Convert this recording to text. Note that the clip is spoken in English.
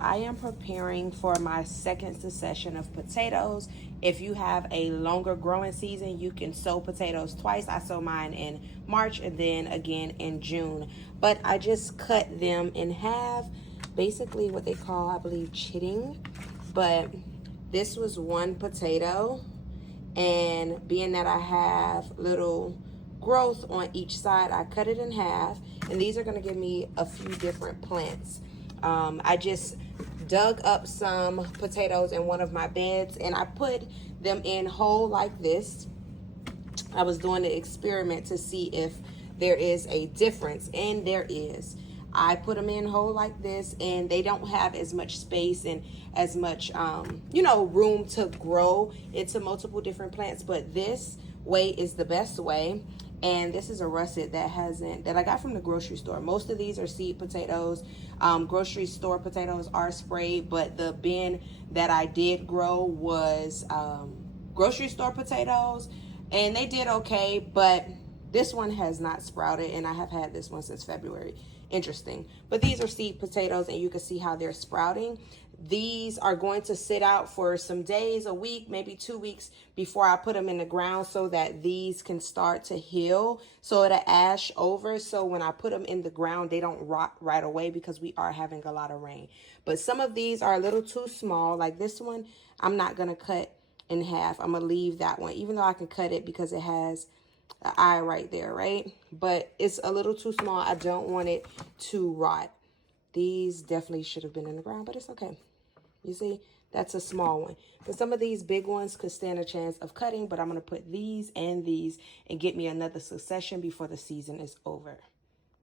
I am preparing for my second succession of potatoes. If you have a longer growing season, you can sow potatoes twice. I sow mine in March and then again in June. But I just cut them in half, basically what they call, I believe, chitting. But this was one potato, and being that I have little growth on each side, I cut it in half, and these are going to give me a few different plants. I just dug up some potatoes in one of my beds, and I put them in whole like this. I was doing the experiment to see if there is a difference, and there is. I put them in whole like this, and they don't have as much space and as much, room to grow into multiple different plants. But this way is the best way. And this is a russet that I got from the grocery store. Most of these are seed potatoes. Grocery store potatoes are sprayed, but the bin that I did grow was grocery store potatoes, and they did okay, but this one has not sprouted, and I have had this one since February. Interesting. But these are seed potatoes, and you can see how they're sprouting. These are going to sit out for some days, a week, maybe 2 weeks before I put them in the ground, so that these can start to heal, so it'll ash over. So when I put them in the ground, they don't rot right away, because we are having a lot of rain. But some of these are a little too small. Like this one, I'm not going to cut in half. I'm going to leave that one, even though I can cut it because it has an eye right there, right? But it's a little too small. I don't want it to rot. These definitely should have been in the ground, but it's okay. You see, that's a small one. But some of these big ones could stand a chance of cutting, but I'm going to put these and get me another succession before the season is over.